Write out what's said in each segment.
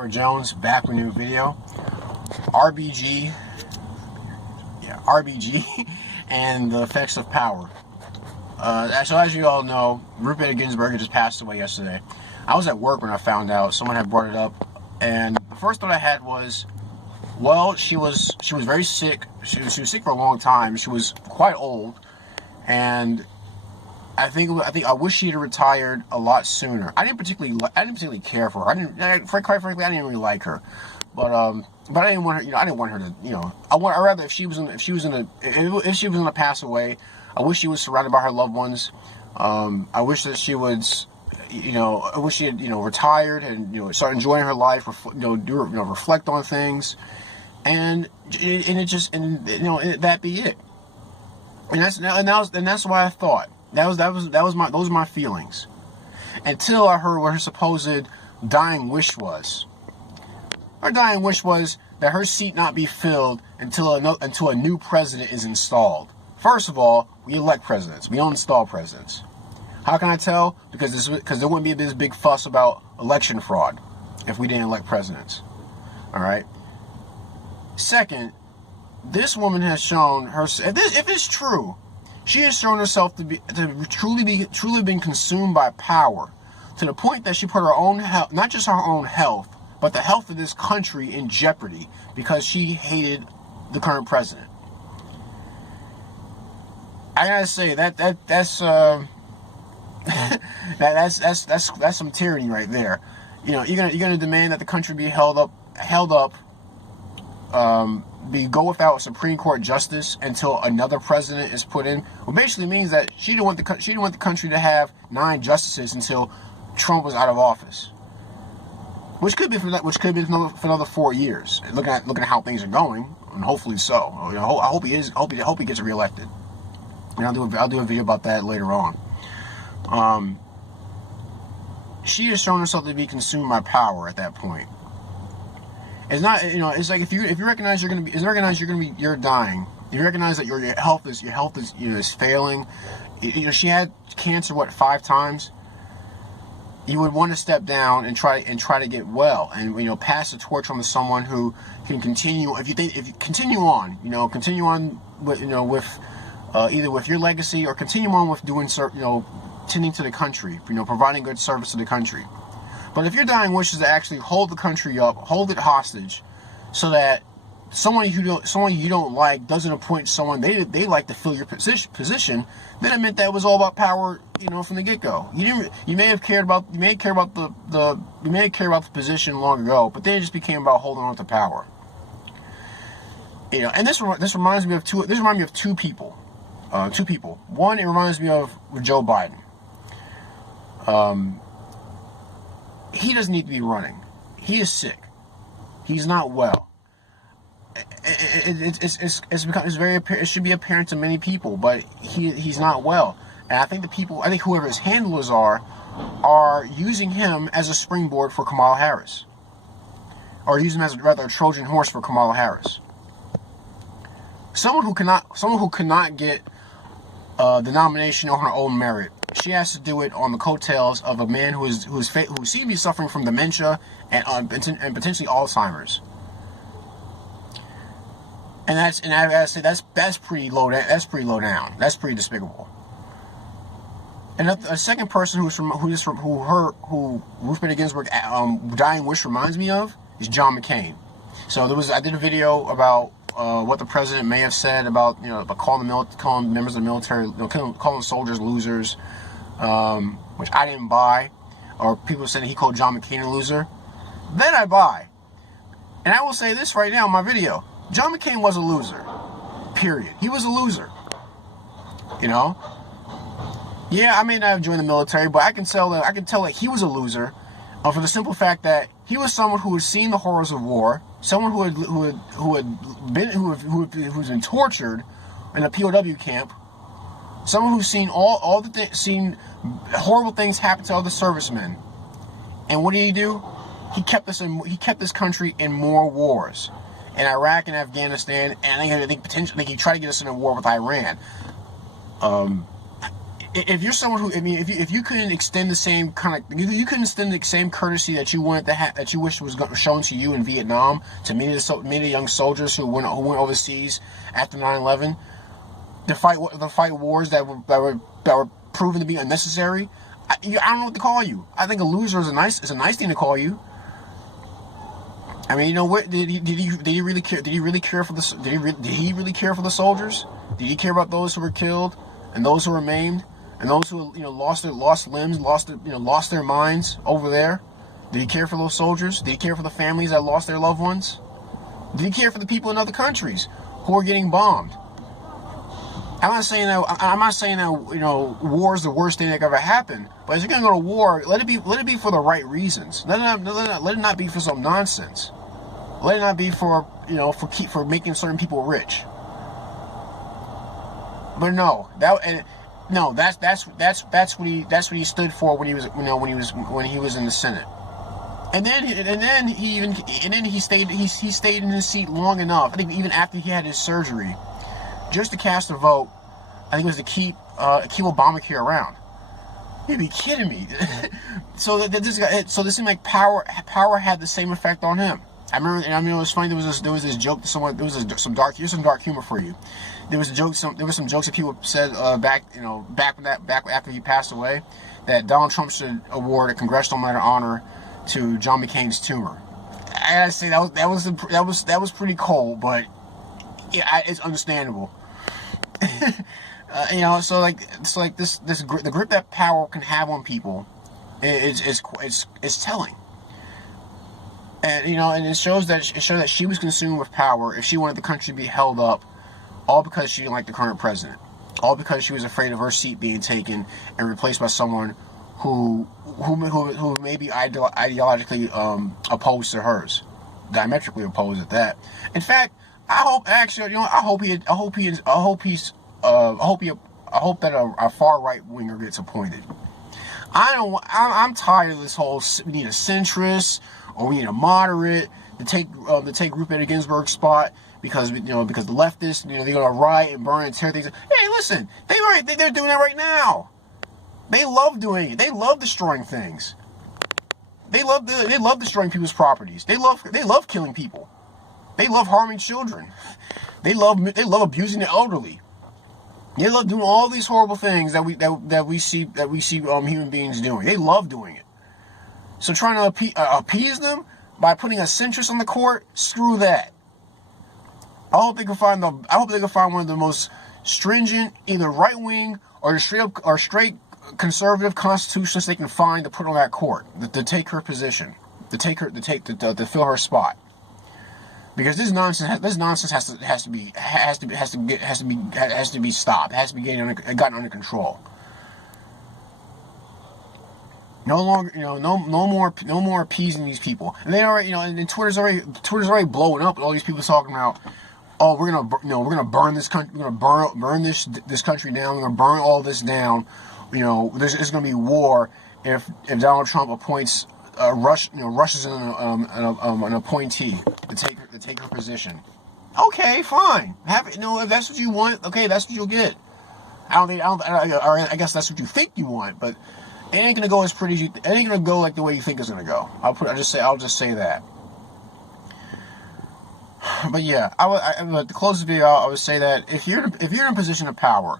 Edward Jones, back with a new video. RBG, and the effects of power. So as you all know, Ruth Bader Ginsburg just passed away yesterday. I was at work when I found out. Someone had brought it up, and the first thought I had was, well, she was very sick. She was sick for a long time. She was quite old, and I wish she had retired a lot sooner. I didn't particularly care for her. Quite frankly, I didn't really like her. But I didn't want her. I didn't want her to. I'd rather if she was gonna pass away, I wish she was surrounded by her loved ones. I wish that she was. I wish she had retired and start enjoying her life. Reflect on things, and that be it. And that's why I thought. Those were my feelings, until I heard what her supposed dying wish was. Her dying wish was that her seat not be filled until a new president is installed. First of all, we elect presidents. We don't install presidents. How can I tell? Because there wouldn't be this big fuss about election fraud if we didn't elect presidents. All right. Second, this woman has shown her. If it's true. She has shown herself to truly been consumed by power, to the point that she put her own health, not just her own health, but the health of this country in jeopardy because she hated the current president. I gotta say that's some tyranny right there. You're gonna demand that the country be held up. Go without a Supreme Court justice until another president is put in. Well, basically means that she didn't want the country to have 9 justices until Trump was out of office, which could be for another 4 years. Looking at how things are going, and hopefully so. I hope he gets reelected. And I'll do a video about that later on. She has shown herself to be consumed by power at that point. It's not, it's like if you recognize you're dying, you recognize that your health is failing. She had cancer 5 times. You would want to step down and try to get well, and pass the torch on to someone who can continue. If you continue on with either with your legacy or continue on with doing tending to the country, providing good service to the country. But if your dying wish is to actually hold the country up, hold it hostage, so that someone you don't like doesn't appoint someone they like to fill your position, then it meant that it was all about power, from the get-go. You may have cared about the position long ago, but then it just became about holding on to power. And this reminds me of two people. One, it reminds me of Joe Biden. He doesn't need to be running. He is sick. He's not well. It should be apparent to many people, but he's not well. And I think whoever his handlers are using him as a springboard for Kamala Harris, or using him as a Trojan horse for Kamala Harris. Someone who cannot get the nomination on her own merit. She has to do it on the coattails of a man who seems to be suffering from dementia and potentially Alzheimer's. And I gotta say that's pretty low. That's pretty low down. That's pretty despicable. And a second person who Ruth Bader Ginsburg dying wish reminds me of is John McCain. So I did a video about what the president may have said about calling members of the military, calling soldiers losers, which I didn't buy, or people saying he called John McCain a loser. Then I buy, and I will say this right now in my video: John McCain was a loser. Period. He was a loser. Yeah, I may not have joined the military, but I can tell that he was a loser, for the simple fact that he was someone who had seen the horrors of war, someone who was been tortured in a POW camp, someone who's seen seen horrible things happen to other servicemen. And what did he do? He kept this country in more wars, in Iraq and Afghanistan, and I think he tried to get us in a war with Iran. if you're someone who, I mean, if you couldn't extend the same kind of, you couldn't extend the same courtesy that you wanted to have, that you wish was shown to you in Vietnam, to many of the young soldiers who went overseas after 9/11, to fight wars that were proven to be unnecessary. I don't know what to call you. I think a loser is a nice thing to call you. I mean, you know, where did he really care? Did he really care for the? Did he really care for the soldiers? Did he care about those who were killed and those who were maimed and those who, you know, lost limbs, lost their minds over there? Did he care for those soldiers? Did he care for the families that lost their loved ones? Did he care for the people in other countries who are getting bombed? I'm not saying that you know, war is the worst thing that could ever happen. But if you're gonna go to war, let it be for the right reasons. Let it not be for some nonsense. Let it not be for, you know, for making certain people rich. But no, that's what he stood for when he was, you know, when he was in the Senate. And then he stayed in his seat long enough. I think even after he had his surgery, just to cast a vote. I think it was to keep Obamacare around. You'd be kidding me. So this seemed like power had the same effect on him. I remember it was funny. There was this joke to someone. Here's some dark humor for you. There was some jokes that people said back after he passed away, that Donald Trump should award a Congressional Medal of Honor to John McCain's tumor. I gotta say that was pretty cold, but yeah, it's understandable. You know, so the grip that power can have on people is telling. And you know, and it shows that she was consumed with power. If she wanted the country to be held up, all because she didn't like the current president, all because she was afraid of her seat being taken and replaced by someone who may be ideologically opposed to hers, diametrically opposed at that. In fact, I hope that a far right winger gets appointed. I'm tired of this whole, we need a centrist or we need a moderate to take Ruth Bader Ginsburg's spot because the leftists, you know, they're gonna riot and burn and tear things. Hey, listen, they're doing that right now. They love doing it. They love destroying things. They love destroying people's properties. They love killing people. They love harming children. They love abusing the elderly. They love doing all these horrible things that we see human beings doing. They love doing it. So trying to appease them by putting a centrist on the court, screw that. I hope they can find one of the most stringent, either right wing or straight conservative constitutionalists they can find to put on that court, to take her position, to fill her spot. Because this nonsense has to be stopped. It has to be gotten under control. No longer, you know, no more appeasing these people. And they already, you know, and Twitter's already blowing up with all these people talking about, oh, we're gonna burn this country, we're gonna burn this country down, we're gonna burn all this down. You know, there's gonna be war if Donald Trump appoints rushes in an appointee to take her position. Okay, fine. If that's what you want, okay, that's what you'll get. I guess that's what you think you want, but it ain't gonna go as pretty as it ain't gonna go like the way you think it's gonna go. I'll just say that. But yeah, to close the video, I would say that if you're in a position of power,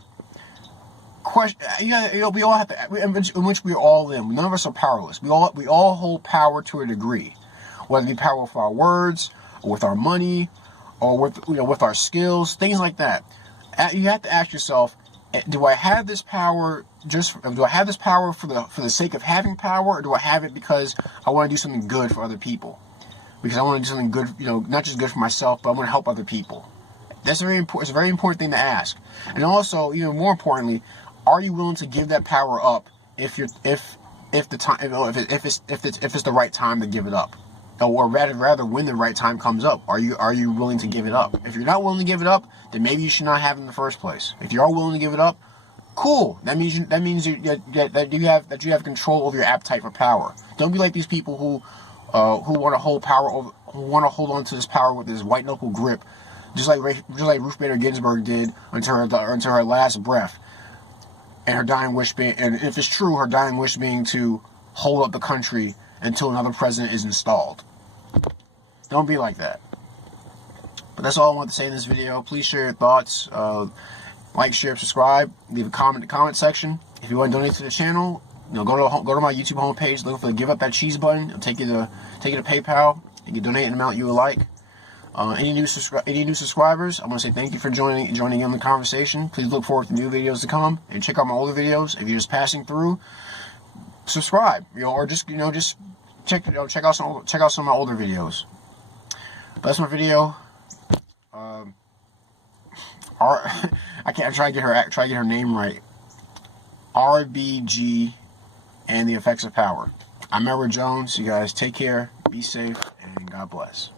we all have to, in which we're all in. None of us are powerless. We all hold power to a degree, whether it be power with our words, or with our money, or with our skills, things like that. You have to ask yourself, do I have this power for the sake of having power, or do I have it because I want to do something good for other people? Because I want to do something good, you know, not just good for myself, but I want to help other people. That's very important. It's a very important thing to ask. And also, even more importantly, are you willing to give that power up if it's the right time to give it up, or rather when the right time comes up, are you willing to give it up? If you're not willing to give it up, then maybe you should not have it in the first place. If you are willing to give it up, cool. That means you have control over your appetite for power. Don't be like these people who want to hold on to this power with this white knuckle grip, just like Ruth Bader Ginsburg did until her last breath. and her dying wish being, and if it's true, her dying wish being to hold up the country until another president is installed. Don't be like that. But that's all I want to say in this video. Please share your thoughts. Like, share, subscribe. Leave a comment in the comment section. If you want to donate to the channel, go to my YouTube homepage. Look for the give up that cheese button. It'll take you to PayPal. You can donate an amount you would like. Any new subscribers, I want to say thank you for joining in the conversation. Please look forward to new videos to come, and check out my older videos. If you're just passing through, subscribe, or just check out some of my older videos. But that's my video. I can't try to get her name right. RBG and the Effects of Power. I'm Edward Jones. You guys take care, be safe, and God bless.